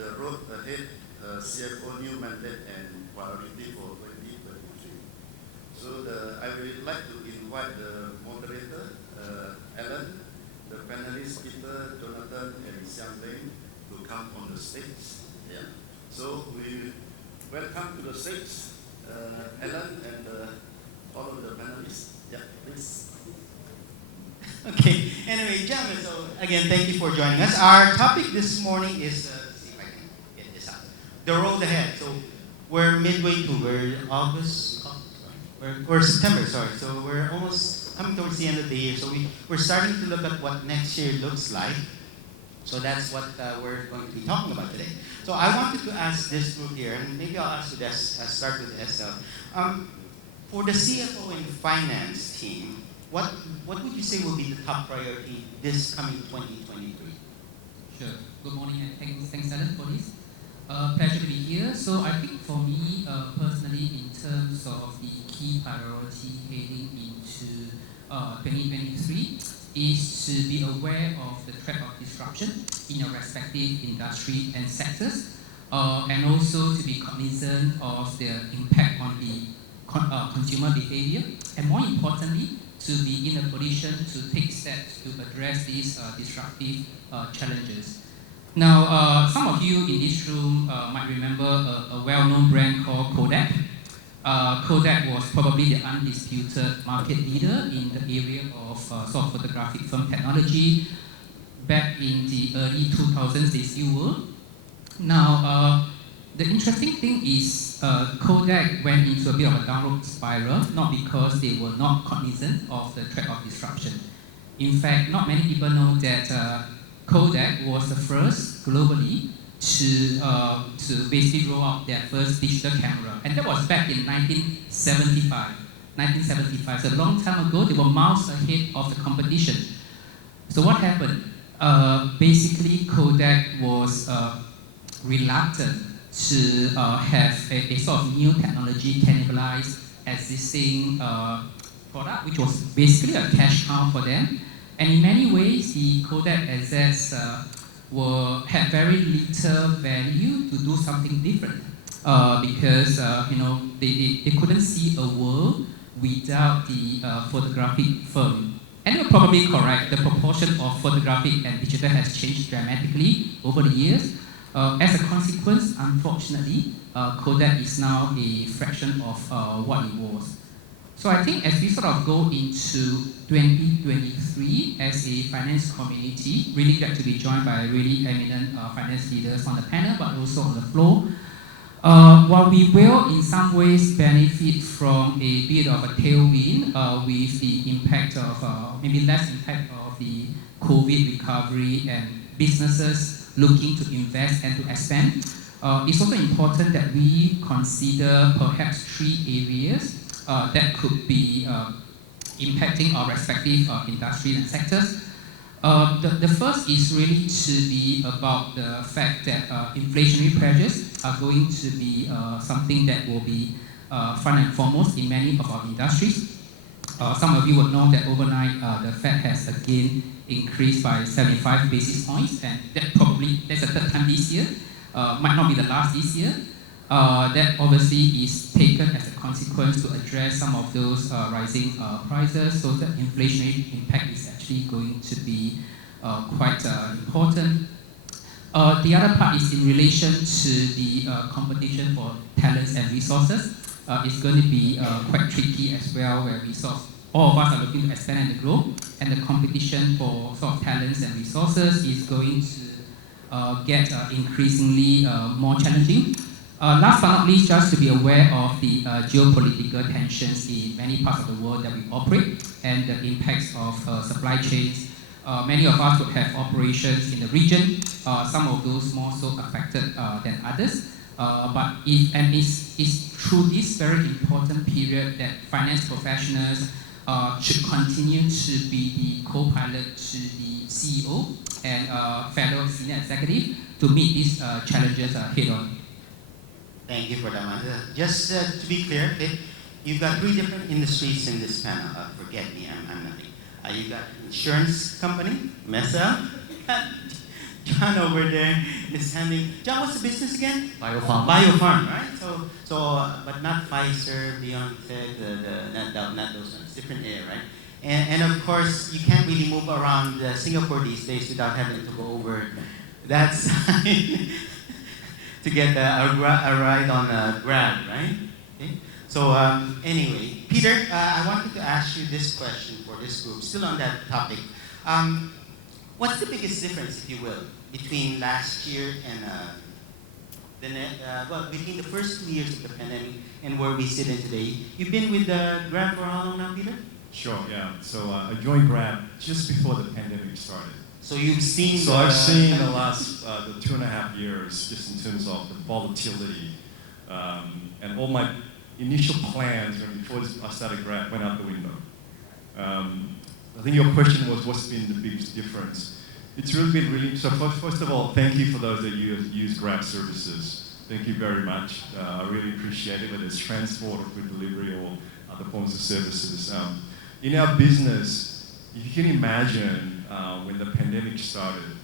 the road ahead, CFO new mandate and priority for 2023. So I would like to invite the moderator, Allan, the panelists, Peter, Jonathan, and Siang Leng, to come on the stage. Yeah. So we welcome to the stage, Allan and all of the panelists. Yeah, please. Okay, anyway, gentlemen, so again, thank you for joining us. Our topic this morning is, let's see if I can get this out, the road ahead. So we're midway through, we're August, we're September, sorry. So we're almost coming towards the end of the year. So we're starting to look at what next year looks like. So that's what we're going to be talking about today. So I wanted to ask this group here, and maybe I'll ask with start with Estelle. For the CFO and finance team, what would you say will be the top priority this coming 2023? Sure. Good morning and thanks Allan for this. Pleasure to be here. So I think for me personally, in terms of the key priority heading into 2023 is to be aware of the threat of disruption in your respective industry and sectors, and also to be cognizant of the impact on the consumer behavior, and more importantly, to be in a position to take steps to address these disruptive challenges. Now, some of you in this room might remember a well-known brand called Kodak. Kodak was probably the undisputed market leader in the area of soft photographic film technology. Back in the early 2000s, they still were. Now, the interesting thing is Kodak went into a bit of a downward spiral, not because they were not cognizant of the threat of disruption. In fact, not many people know that Kodak was the first globally to basically roll out their first digital camera. And that was back in 1975. 1975, so a long time ago, they were miles ahead of the competition. So what happened? Basically, Kodak was reluctant to have a sort of new technology cannibalize existing product, which was basically a cash cow for them. And in many ways, the Kodak assets had very little value to do something different because they couldn't see a world without the photographic film. And they were probably correct. The proportion of photographic and digital has changed dramatically over the years. As a consequence, unfortunately, Kodak is now a fraction of what it was. So I think as we sort of go into 2023 as a finance community, really glad to be joined by really eminent finance leaders on the panel, but also on the floor. While we will in some ways benefit from a bit of a tailwind with the impact of, maybe less impact of the COVID recovery and businesses looking to invest and to expand, it's also important that we consider perhaps three areas that could be impacting our respective industries and sectors. The first is really to be about the fact that inflationary pressures are going to be something that will be front and foremost in many of our industries. Some of you would know that overnight the Fed has again increased by 75 basis points, and that's the third time this year, might not be the last this year. That obviously is taken as a consequence to address some of those rising prices, so that inflationary impact is actually going to be quite important. The other part is in relation to the competition for talents and resources. It's going to be quite tricky as well, where all of us are looking to expand and grow, and the competition for sort of talents and resources is going to get increasingly more challenging. Last but not least, just to be aware of the geopolitical tensions in many parts of the world that we operate and the impacts of supply chains. Many of us would have operations in the region, some of those more so affected than others. But it's through this very important period that finance professionals should continue to be the co-pilot to the CEO and fellow senior executive to meet these challenges head on. Thank you for that one. Just to be clear, okay, you've got three different industries in this panel. Forget me, I'm nothing. You've got insurance company, Mesa, John over there is handling. John, what's the business again? Biofarm. Biofarm, right? But not Pfizer, BioNTech, not those ones. Different area, right? And of course, you can't really move around Singapore these days without having to go over that side to get a ride on a Grab, right? Okay. So anyway, Peter, I wanted to ask you this question for this group, still on that topic. What's the biggest difference, if you will, between last year and between the first 2 years of the pandemic and where we sit in today? You've been with Grab for how long now, Peter? Sure, yeah. So I joined Grab just before the pandemic started. So you've seen. So I've seen the last the 2.5 years, just in terms of the volatility, and all my initial plans before I started Grab went out the window. I think your question was, what's been the biggest difference? It's really been so first of all, thank you for those that use Grab services. Thank you very much. I really appreciate it, whether it's transport or food delivery or other forms of services. In our business, if you can imagine when the pandemic started,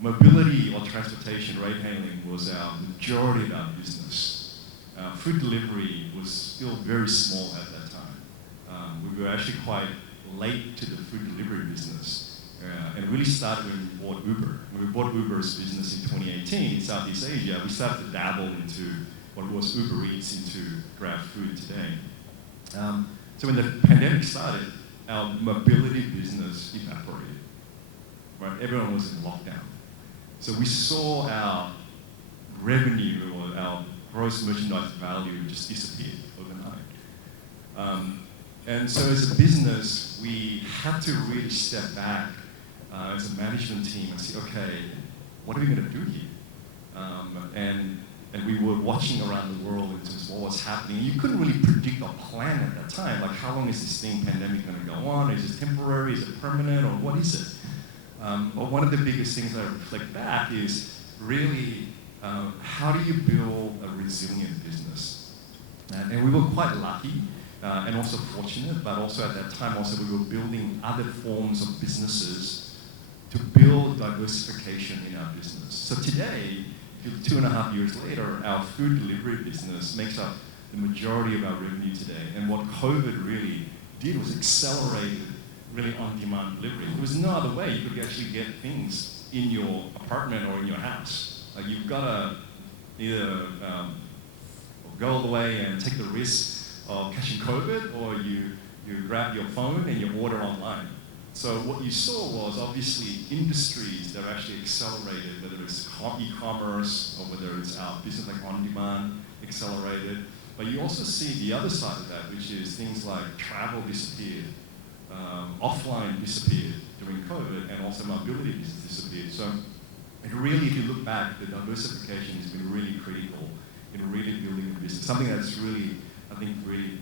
mobility or transportation, ride hailing was our majority of our business. Food delivery was still very small at that time. We were actually quite late to the food delivery business, and really started when we bought Uber. When we bought Uber's business in 2018 in Southeast Asia, we started to dabble into what was Uber Eats into Grab Food today. So when the pandemic started, our mobility business evaporated. Right? Everyone was in lockdown. So we saw our revenue or our gross merchandise value just disappear overnight. And so as a business, we had to really step back as a management team and say, okay, what are we going to do here? And we were watching around the world in terms of what was happening. You couldn't really predict or plan at that time, like how long is this pandemic going to go on? Is it temporary? Is it permanent? Or what is it? But one of the biggest things I reflect back is really how do you build a resilient business? And we were quite lucky and also fortunate, but also at that time also we were building other forms of businesses to build diversification in our business. So today, 2.5 years later, our food delivery business makes up the majority of our revenue today. And what COVID really did was accelerated really on-demand delivery. There was no other way you could actually get things in your apartment or in your house. You've got to either go all the way and take the risk of catching COVID, or you grab your phone and you order online. So what you saw was obviously industries that actually accelerated, whether it's e-commerce or whether it's our business like on-demand accelerated. But you also see the other side of that, which is things like travel disappeared, offline disappeared during COVID, and also mobility disappeared. So it really, if you look back, the diversification has been really critical in really building a business. Something that's really, I think, really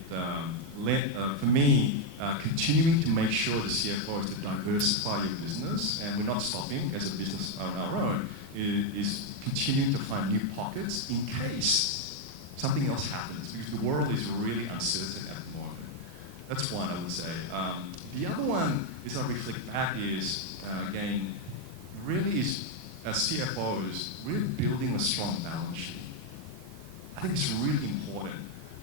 led, for me, continuing to make sure the CFO is to diversify your business, and we're not stopping as a business on our own, is continuing to find new pockets in case something else happens, because the world is really uncertain at the moment. That's one, I would say. The other one, as I reflect back, is, again, really is, as CFOs, really building a strong balance sheet. I think it's really important.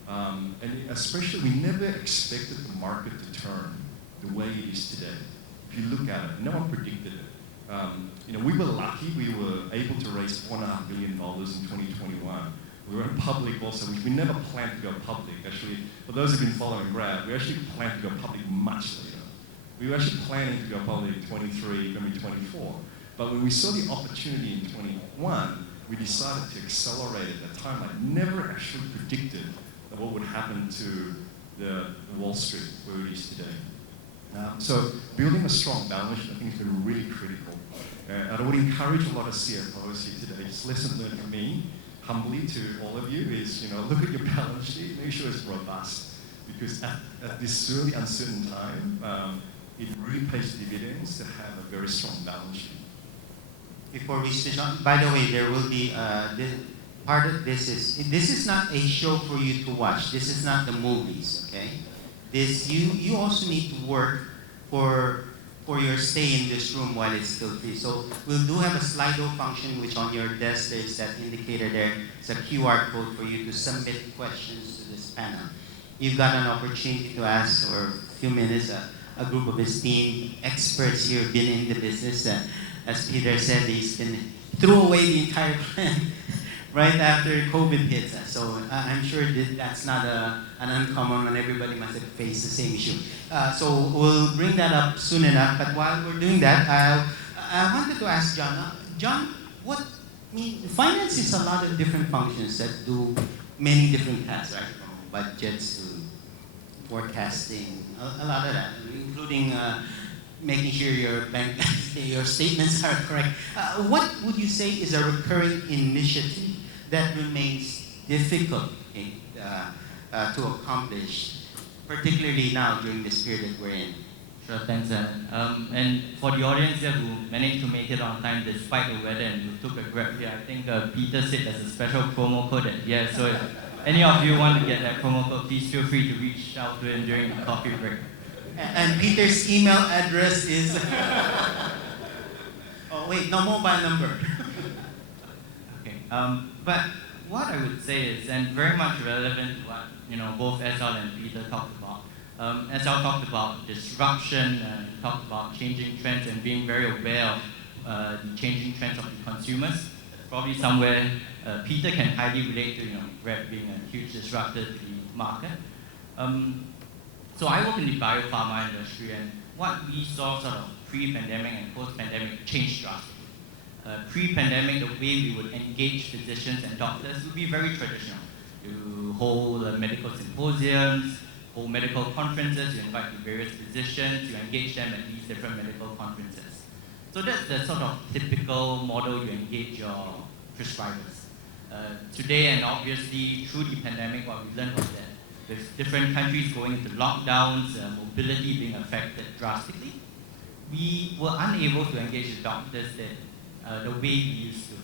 And especially, we never expected the market to turn the way it is today. If you look at it, no one predicted it. We were lucky. We were able to raise $4.5 billion in 2021. We went public also. We never planned to go public. Actually, for those who've been following Grab, we actually planned to go public much later. We were actually planning to go public in 23, maybe 24. But when we saw the opportunity in 21, we decided to accelerate at that time. I never actually predicted what would happen to the Wall Street where it is today. So building a strong balance sheet, I think, has been really critical. And I would encourage a lot of CFOs here today. Just lesson learned from me, humbly to all of you, is look at your balance sheet, make sure it's robust, because at this really uncertain time, it really pays dividends to have a very strong balance sheet. Before we switch on, by the way, there will be part of this is not a show for you to watch. This is not the movies, okay? You also need to work for for your stay in this room while it's still free. So we'll do have a Slido function, which on your desk there's that indicator there. It's a QR code for you to submit questions to this panel. You've got an opportunity to ask for a few minutes. A group of esteemed experts here have been in the business. As Peter said, he's been threw away the entire plan right after COVID hit. So I'm sure that's not an uncommon one. Everybody must have faced the same issue. So we'll bring that up soon enough. But while we're doing that, I wanted to ask John. John, finance is a lot of different functions that do many different tasks, right? From budgets to forecasting, a lot of that, including making sure your statements are correct. What would you say is a recurring initiative that remains difficult to accomplish, particularly now during this period that we're in? Sure, thanks, Alan. And for the audience here who managed to make it on time despite the weather and who took a Grab here, I think Peter said there's a special promo code so if any of you want to get that promo code, please feel free to reach out to him during the coffee break. And Peter's email address is... oh wait, no mobile number. Okay, but what I would say is, and very much relevant to what both SL and Peter talked about. SL talked about disruption, talked about changing trends and being very aware of the changing trends of the consumers. Probably somewhere Peter can highly relate to Grab being a huge disruptor to the market. So I work in the biopharma industry, and what we saw sort of pre-pandemic and post-pandemic changed drastically. Pre-pandemic, the way we would engage physicians and doctors would be very traditional. You hold medical symposiums, hold medical conferences, you invite the various physicians, you engage them at these different medical conferences. So that's the sort of typical model you engage your prescribers. Today, and obviously through the pandemic, what we learned was that with different countries going into lockdowns, mobility being affected drastically, we were unable to engage the doctors the way we used to.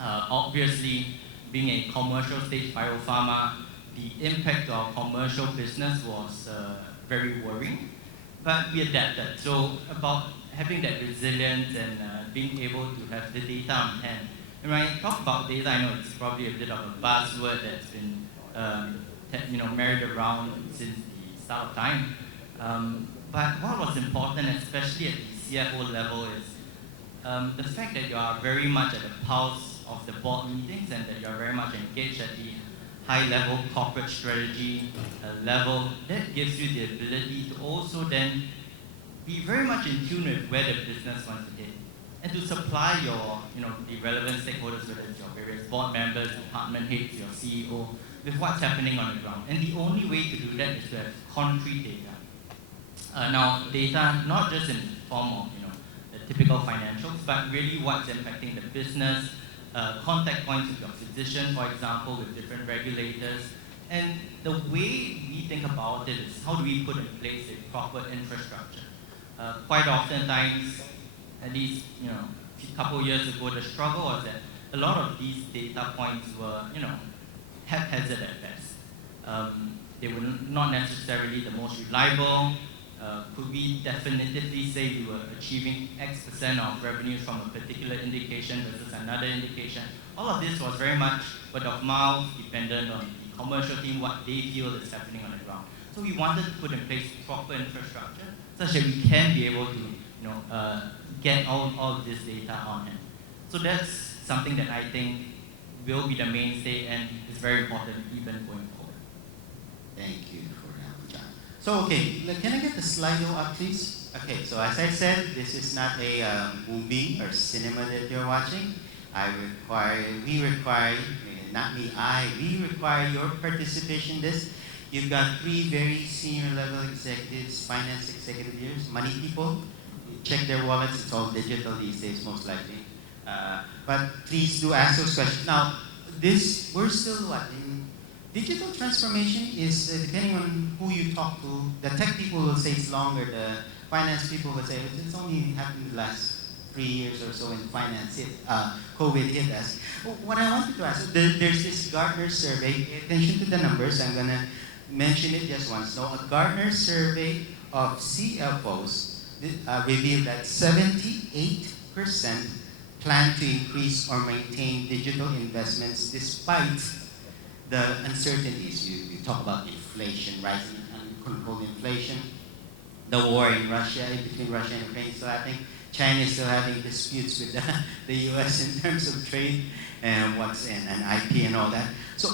Obviously, being a commercial stage biopharma, the impact of our commercial business was very worrying, but we adapted. So about having that resilience and being able to have the data on hand. And when I talk about data, I know it's probably a bit of a buzzword that's been married around since the start of time. But what was important, especially at the CFO level, is the fact that you are very much at the pulse of the board meetings and that you are very much engaged at the high-level corporate strategy level. That gives you the ability to also then be very much in tune with where the business wants to head, and to supply your, the relevant stakeholders, whether it's your various board members, department heads, your CEO, with what's happening on the ground. And the only way to do that is to have concrete data. Now, data not just in the form of the typical financials, but really what's impacting the business, contact points with your physician, for example, with different regulators. And the way we think about it is how do we put in place a proper infrastructure? Quite often times, at least a couple of years ago, the struggle was that a lot of these data points were haphazard at best. They were not necessarily the most reliable. Could we definitively say we were achieving X% of revenues from a particular indication versus another indication? All of this was very much word of mouth, dependent on the commercial team, what they feel is happening on the ground. So we wanted to put in place proper infrastructure such that we can be able to get all of this data on hand. So that's something that I think will be the mainstay and is very important even going forward. Thank you for that, John. So, okay, can I get the Slido up, please? Okay, so as I said, this is not a movie or cinema that you're watching. We require your participation in this. You've got 3 very senior level executives, finance executive leaders, money people. Check their wallets, it's all digital these days, most likely. But please do ask those questions. Now, we're still what? In digital transformation is, depending on who you talk to, the tech people will say it's longer, the finance people will say it's only happened the last 3 years or so in finance, COVID hit us. What I wanted to ask, there's this Gartner survey, pay attention to the numbers, I'm gonna mention it just once. So a Gartner survey of CFOs revealed that 78% plan to increase or maintain digital investments despite the uncertainties. You talk about inflation, rising uncontrolled inflation, the war in Russia, between Russia and Ukraine still happening. China is still having disputes with the US in terms of trade and and IP and all that. So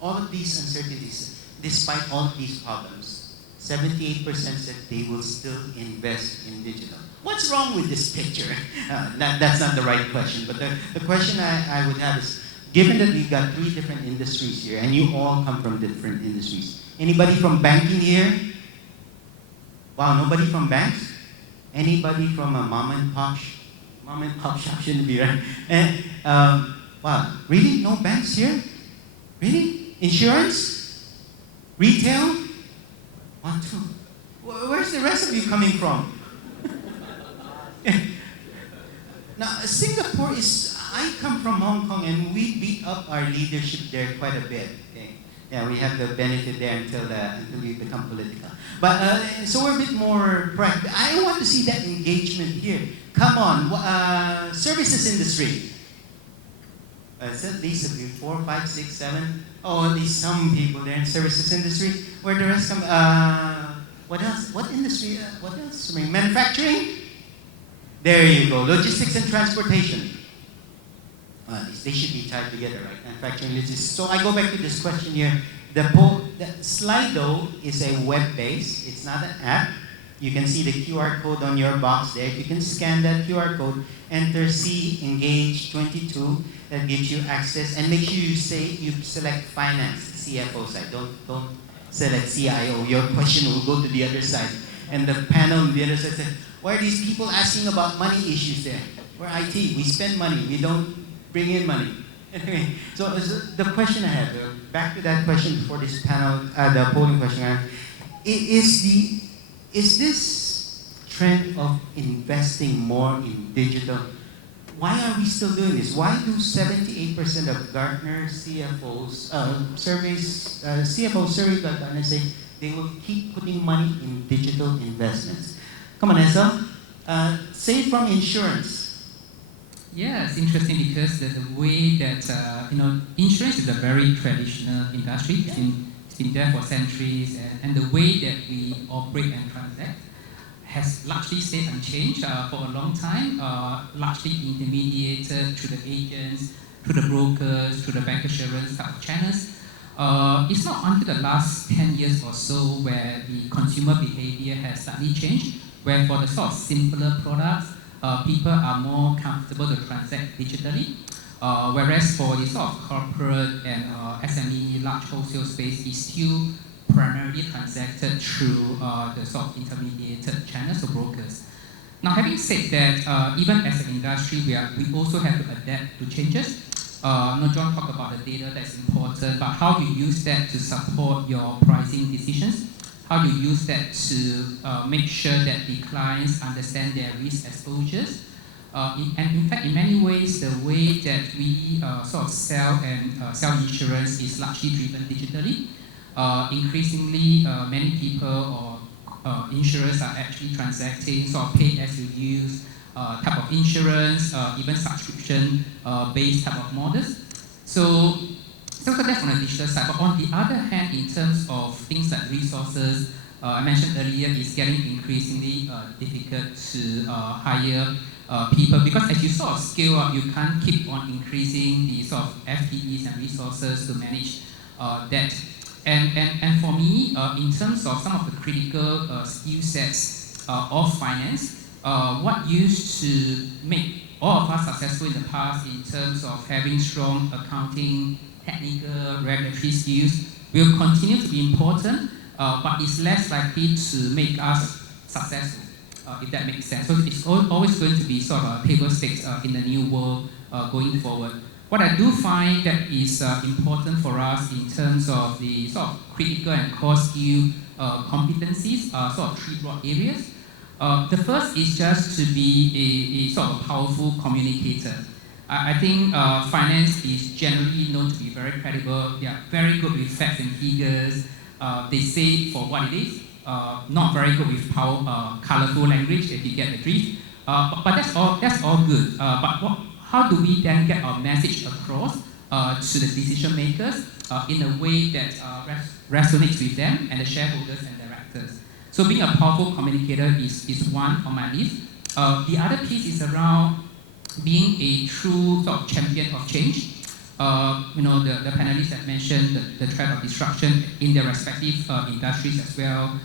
all of these uncertainties, despite all of these problems, 78% said they will still invest in digital. What's wrong with this picture? That's not the right question, but the question I would have is, given that we've got 3 different industries here, and you all come from different industries, anybody from banking here? Wow, nobody from banks? Anybody from a mom and pop shop shouldn't be, right? And, wow, really? No banks here? Really? Insurance? Retail? 1, 2. Where's the rest of you coming from? Now, Singapore is, I come from Hong Kong and we beat up our leadership there quite a bit. Okay? Yeah, we have the benefit there until we become political. But, so we're a bit more proactive. I want to see that engagement here. Come on, services industry. Is that these of you, 4, 5, 6, 7? Oh, at least some people there in services industry. Where the rest come? What else? What industry? What else? I mean, manufacturing? There you go. Logistics and transportation. They should be tied together, right? Manufacturing, logistics. So I go back to this question here. The Slido is a web-based. It's not an app. You can see the QR code on your box there. If you can scan that QR code, enter C Engage 22. That gives you access. And make sure you select finance, CFO side. Don't select CIO. Your question will go to the other side. And the panel on the other side says, why are these people asking about money issues there? We're IT. We spend money. We don't bring in money. Anyway, so the question I have, back to that question before this panel, the polling question I have, is this trend of investing more in digital, why are we still doing this? Why do 78% of Gartner CFOs CFOs surveyed by Gartner say they will keep putting money in digital investments? Come on, Esau. Say from insurance. Yeah, it's interesting because the way that, insurance is a very traditional industry. It's been there for centuries, and the way that we operate and transact has largely stayed unchanged for a long time, largely intermediated through the agents, through the brokers, through the bancassurance type of channels. It's not until the last 10 years or so where the consumer behavior has slightly changed, where for the sort of simpler products, people are more comfortable to transact digitally, whereas for the sort of corporate and SME large wholesale space is still primarily transacted through the sort of intermediated channels or brokers. Now, having said that, even as an industry, we also have to adapt to changes. John talked about the data that's important, but how you use that to support your pricing decisions, how you use that to make sure that the clients understand their risk exposures. And in fact, in many ways, the way that we sort of sell insurance is largely driven digitally. Increasingly, many people or insurers are actually transacting sort of pay-as-you-use type of insurance, even subscription-based type of models. So that's on the digital side. But on the other hand, in terms of things like resources, I mentioned earlier, it's getting increasingly difficult to hire people, because as you sort of scale up, you can't keep on increasing the sort of FTEs and resources to manage that. And for me, in terms of some of the critical skill sets of finance, what used to make all of us successful in the past in terms of having strong accounting, technical, regulatory skills will continue to be important, but it's less likely to make us successful, if that makes sense. So it's always going to be sort of table stakes in the new world going forward. What I do find that is important for us in terms of the sort of critical and core skill competencies are sort of 3 broad areas. The first is just to be a sort of powerful communicator. I think finance is generally known to be very credible. They are very good with facts and figures. They say it for what it is. not very good with colorful language, if you get the drift. But that's all good. How do we then get our message across to the decision makers in a way that resonates with them and the shareholders and directors? So being a powerful communicator is one on my list. The other piece is around being a true sort of champion of change. The panelists have mentioned the threat of disruption in their respective industries as well.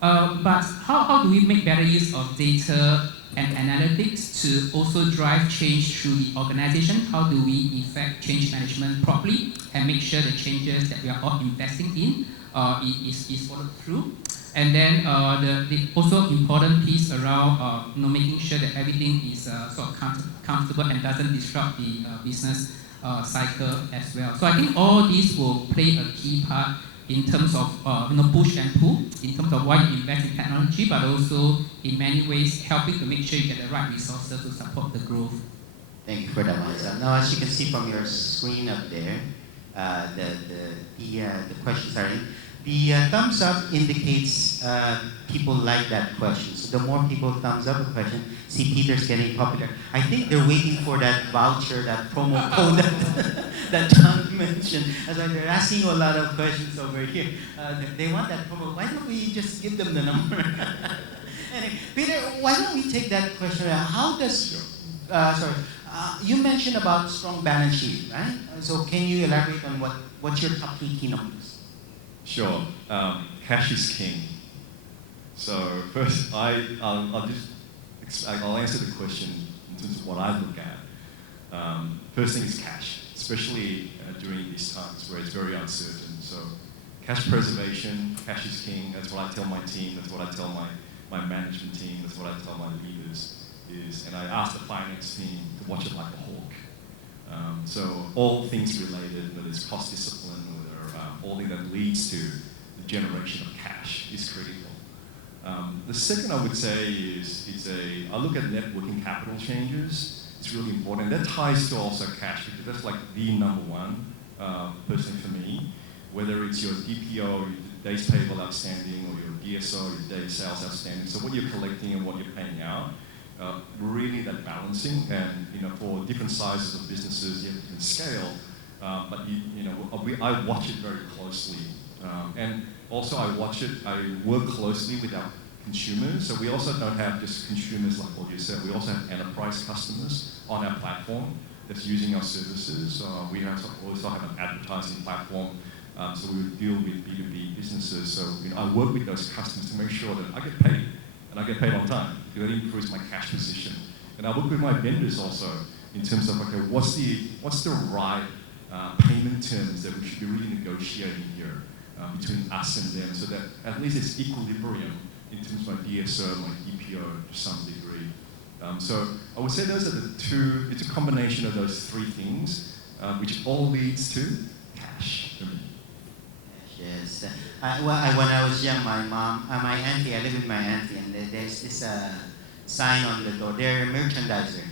But how do we make better use of data and analytics to also drive change through the organization? How do we effect change management properly and make sure the changes that we are all investing in is followed through? And then the also important piece around making sure that everything is sort of comfortable and doesn't disrupt the business cycle as well. So I think all these will play a key part in terms of push and pull, in terms of why you invest in technology, but also in many ways helping to make sure you get the right resources to support the growth. Thank you for that one. So now, as you can see from your screen up there, the questions are in. The thumbs up indicates people like that question. So the more people thumbs up a question, see Peter's getting popular. I think they're waiting for that voucher, that promo code that John mentioned. As like they're asking you a lot of questions over here. They want that promo. Why don't we just give them the number? Anyway, Peter, why don't we take that question? How does you mentioned about strong balance sheet, right? So can you elaborate on what's your top 3 key numbers? Sure. Cash is king. So first, I'll answer the question in terms of what I look at. First thing is cash, especially during these times where it's very uncertain. So cash preservation, cash is king. That's what I tell my team. That's what I tell my management team. That's what I tell my leaders. And I ask the finance team to watch it like a hawk. So all things related, whether it's cost discipline, all that leads to the generation of cash is critical. The second I would say is I look at net working capital changes. It's really important. That ties to also cash because that's like the number one personally for me. Whether it's your DPO, your days payable outstanding, or your DSO, your days sales outstanding. So what you're collecting and what you're paying out. Really that balancing, and for different sizes of businesses, you have different scale. But I watch it very closely, and also I work closely with our consumers. So we also don't have just consumers like what you said. We also have enterprise customers on our platform that's using our services. We also have an advertising platform, so we deal with B2B businesses. So I work with those customers to make sure that I get paid, and I get paid on time, because that improves my cash position. And I work with my vendors also in terms of what's the right payment terms that we should be really negotiating here between us and them, so that at least it's equilibrium in terms of my DSO, my DPO to some degree. So I would say those are the two. It's a combination of those 3 things, which all leads to cash. Yes. When I was young, my auntie, I live with my auntie, and there's this sign on the door. They're a merchandiser.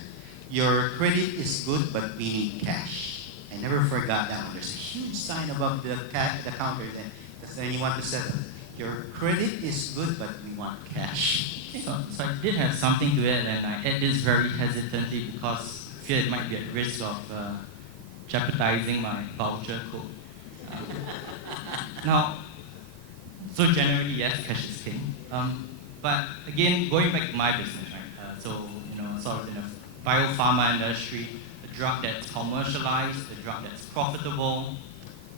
Your credit is good, but we need cash. I never forgot that one. There's a huge sign above the counter that anyone to settle. Your credit is good, but we want cash. So I did have something to add, and I add this very hesitantly because I fear it might be at risk of jeopardizing my voucher code. Now, so generally, yes, cash is king. But again, going back to my business, right? Sort of in the biopharma industry, a drug that's commercialized, a drug that's profitable.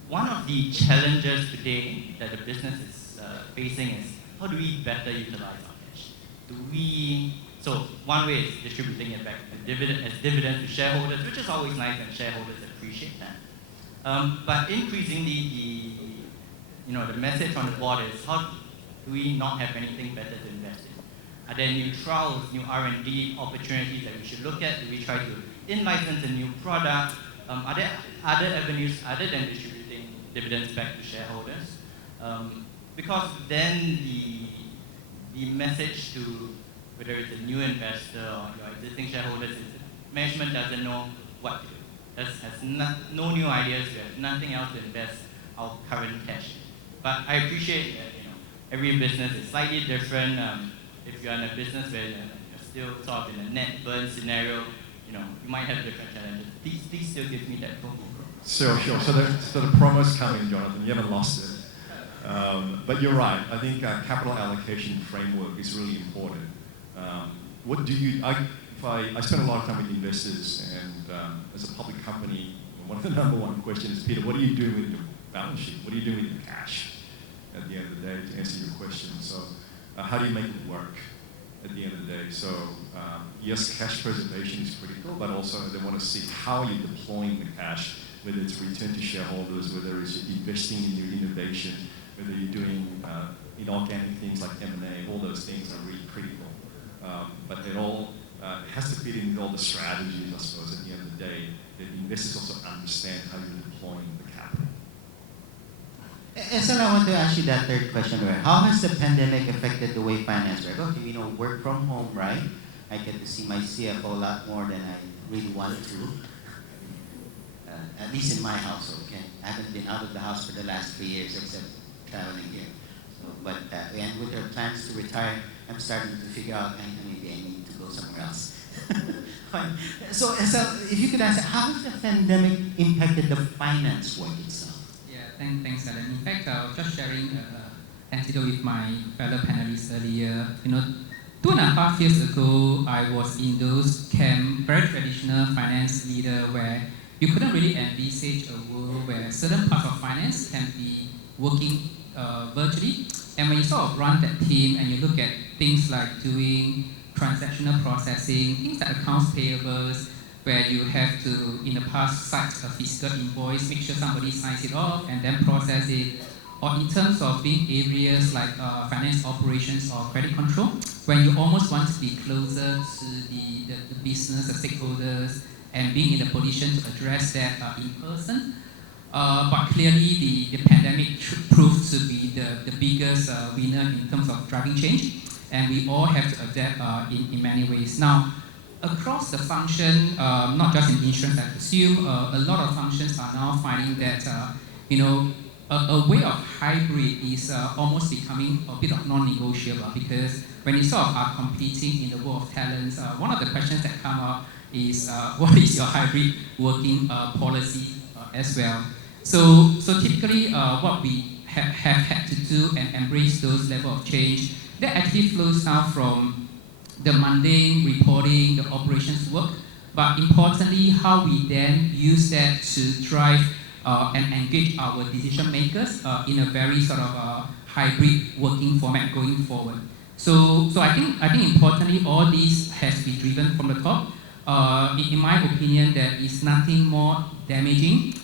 One of the challenges today that the business is facing is how do we better utilize our cash? So one way is distributing it back as dividends to shareholders, which is always nice and shareholders appreciate that. But increasingly, the message on the board is how do we not have anything better to invest in? Are there new trials, new R&D opportunities that we should look at? Do we try to in-license a new product? Are there other avenues other than distributing dividends back to shareholders? Because then the message to whether it's a new investor or your existing shareholders is management doesn't know what to do. Has no new ideas, we have nothing else to invest our current cash in. But I appreciate that every business is slightly different. If you're in a business where you're still sort of in a net burn scenario, you might have different challenges. These still give me that hope. Sure. So the promo's coming, Jonathan. You haven't lost it. But you're right. I think capital allocation framework is really important. What do you? I spend a lot of time with investors, and as a public company, one of the number one questions is, Peter, what are you doing with your balance sheet? What are you doing with your cash? At the end of the day, to answer your question. So, how do you make it work? At the end of the day, so yes, cash preservation is critical, but also they want to see how you're deploying the cash, whether it's return to shareholders, whether it's investing in your innovation, whether you're doing inorganic things like M&A. All those things are really critical. But it all has to fit in with all the strategies, I suppose, at the end of the day, that investors also understand how you're deploying the capital. Estelle, I want to ask you that third question. How has the pandemic affected the way finance works? Okay, work from home, right? I get to see my CFO a lot more than I really want to. At least in my household, okay? I haven't been out of the house for the last 3 years except traveling here. So, but and with our plans to retire, I'm starting to figure out maybe I need to go somewhere else. So, if you could answer, how has the pandemic impacted the finance work itself? Thanks, Alan. In fact, I was just sharing an anecdote with my fellow panelists earlier. 2.5 years ago, I was in those very traditional finance leader where you couldn't really envisage a world where certain parts of finance can be working virtually. And when you sort of run that team and you look at things like doing transactional processing, things like accounts payables, where you have to, in the past, cite a physical invoice, make sure somebody signs it off, and then process it. Or in terms of being areas like finance operations or credit control, when you almost want to be closer to the business, the stakeholders, and being in a position to address that in person. But clearly, the pandemic proved to be the biggest winner in terms of driving change, and we all have to adapt in many ways. Now, across the function, not just in insurance, I presume, a lot of functions are now finding that, a way of hybrid is almost becoming a bit of non-negotiable, because when you sort of are competing in the world of talents, one of the questions that come up is, what is your hybrid working policy as well? So typically, what we have had to do and embrace those level of change, that actually flows down from the mundane reporting, the operations work, but importantly, how we then use that to drive and engage our decision makers in a very sort of hybrid working format going forward. So I think importantly, all these has been driven from the top. In my opinion, there is nothing more damaging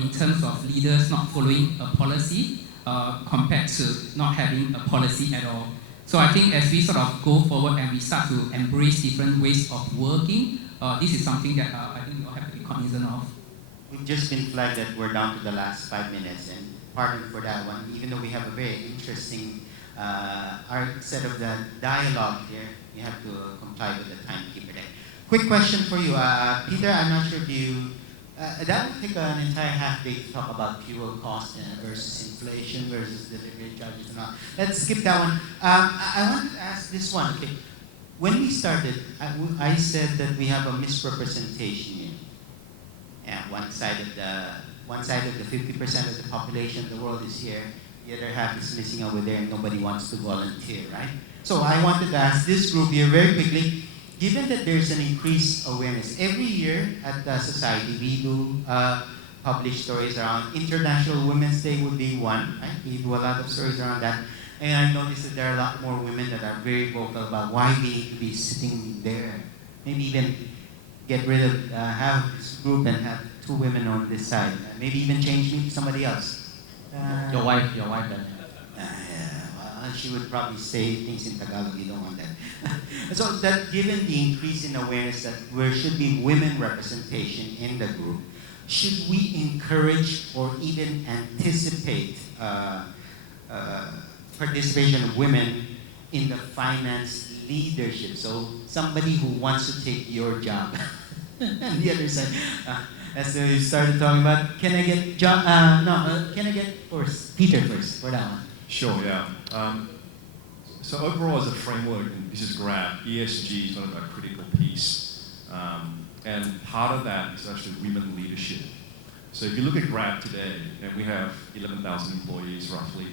in terms of leaders not following a policy compared to not having a policy at all. So I think as we sort of go forward and we start to embrace different ways of working, this is something that I think we all have to be cognizant of. We've just been flagged that we're down to the last 5 minutes, and pardon for that one, even though we have a very interesting set of the dialogue here, we have to comply with the timekeeper there. Quick question for you, Peter, I'm not sure if you, that would take an entire half day to talk about fuel cost versus inflation versus delivery charges and all. Let's skip that one. I wanted to ask this one. Okay, when we started, I said that we have a misrepresentation here. Yeah, one side of the 50% of the population of the world is here, the other half is missing over there, and nobody wants to volunteer, right? So I wanted to ask this group here very quickly. Given that there's an increased awareness, every year at the society we do publish stories around International Women's Day would be one, right? We do a lot of stories around that. And I noticed that there are a lot more women that are very vocal about why we need to be sitting there. Maybe even get rid of, have this group and have 2 women on this side. Maybe even change me to somebody else. Your wife then. She would probably say things in Tagalog, you don't want that. So that given the increase in awareness that there should be women representation in the group, should we encourage or even anticipate participation of women in the finance leadership? So somebody who wants to take your job. And the other side, as we started talking about, can I get John? Can I get first Peter first for that one? Sure, yeah. So overall, as a framework, and this is GRAB, ESG is one of our critical piece. And part of that is actually women leadership. So if you look at GRAB today, and we have 11,000 employees roughly,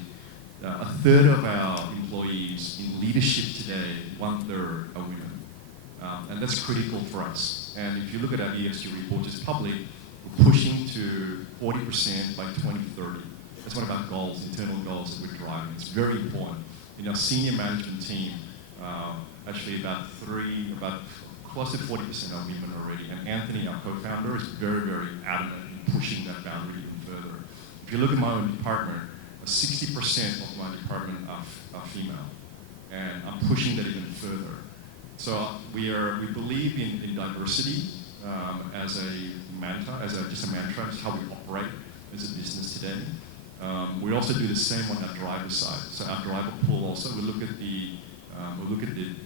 a third of our employees in leadership today, 1/3 are women. And that's critical for us. And if you look at our ESG report, it's public, we're pushing to 40% by 2030. That's one of our goals, internal goals that we're driving. It's very important. In our senior management team, actually about close to 40% are women already. And Anthony, our co-founder, is very, very adamant in pushing that boundary even further. If you look at my own department, 60% of my department are female. And I'm pushing that even further. So we believe in diversity as a mantra, just a mantra, it's how we operate as a business today. We also do the same on our driver side. So our driver pool also, we look at the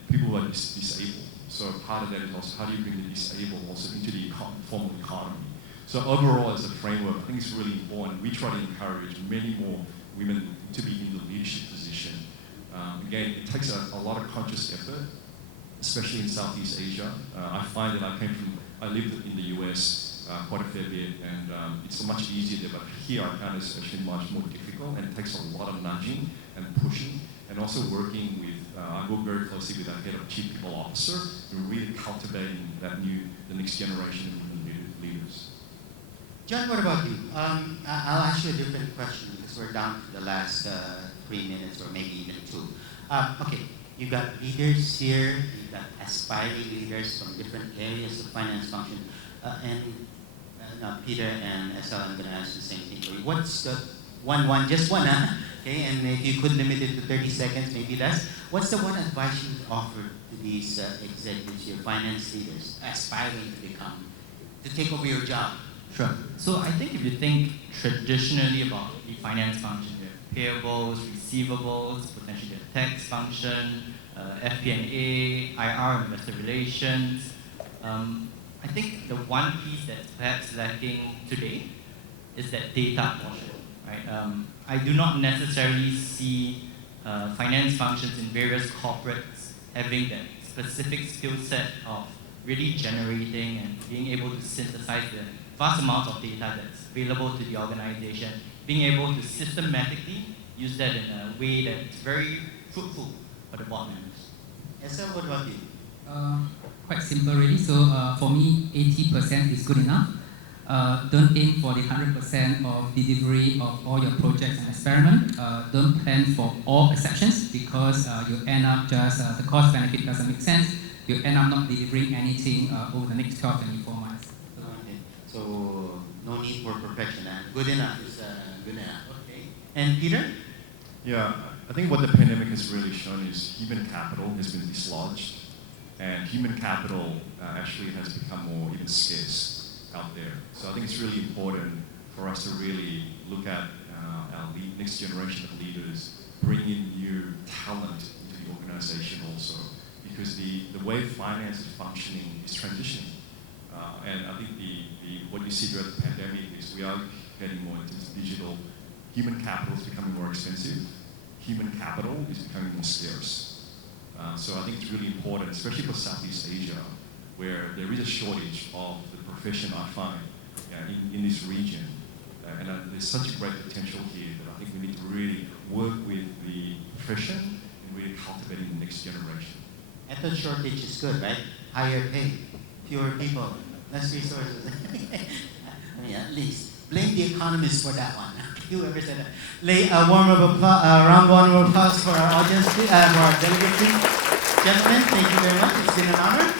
people who are disabled. So part of that is also how do you bring the disabled also into the formal economy. So overall, as a framework, I think it's really important. We try to encourage many more women to be in the leadership position. Again, it takes a lot of conscious effort, especially in Southeast Asia. I find that I lived in the US quite a fair bit, and it's much easier there, but here I found it's actually much more difficult, and it takes a lot of nudging and pushing, and also working with, I work very closely with our head of chief people officer, and really cultivating the next generation of women leaders. John, what about you? I'll ask you a different question because we're down to the last 3 minutes or maybe even 2. Okay, you've got leaders here, you've got aspiring leaders from different areas of finance function, now Peter and Seow, I'm going to ask the same thing for you. What's the just one, huh? Okay, and if you could limit it to 30 seconds, maybe less. What's the one advice you would offer to these executives, your finance leaders, aspiring to take over your job? Sure. So I think if you think traditionally about the finance function, you have payables, receivables, potentially a tax function, FP&A, IR, investor relations. I think the one piece that's perhaps lacking today is that data portion, right? I do not necessarily see finance functions in various corporates having that specific skill set of really generating and being able to synthesize the vast amounts of data that's available to the organization, being able to systematically use that in a way that's very fruitful for the board members. Yes, sir, what about you? Quite simple really. So for me, 80% is good enough. Don't aim for the 100% of delivery of all your projects and experiment. Don't plan for all exceptions because you end up just, the cost benefit doesn't make sense. You end up not delivering anything over the next 12, 24 months. Okay. So no need for perfection. Good enough is good enough. Okay. And Peter? Yeah, I think what the pandemic has really shown is human capital has been dislodged, and human capital actually has become more even scarce out there. So I think it's really important for us to really look at our next generation of leaders, bring in new talent into the organization also, because the way finance is functioning is transitioning. And I think what you see throughout the pandemic is we are getting more into digital. Human capital is becoming more expensive. Human capital is becoming more scarce. So I think it's really important, especially for Southeast Asia, where there is a shortage of the profession I find in this region. And there's such a great potential here that I think we need to really work with the profession and really cultivating the next generation. I thought shortage is good, right? Higher pay, fewer people, less resources. I mean, at least blame the economists for that one. Whoever said that. Lay a round of applause for our audience, for our delegate team. Gentlemen, thank you very much. It's been an honor.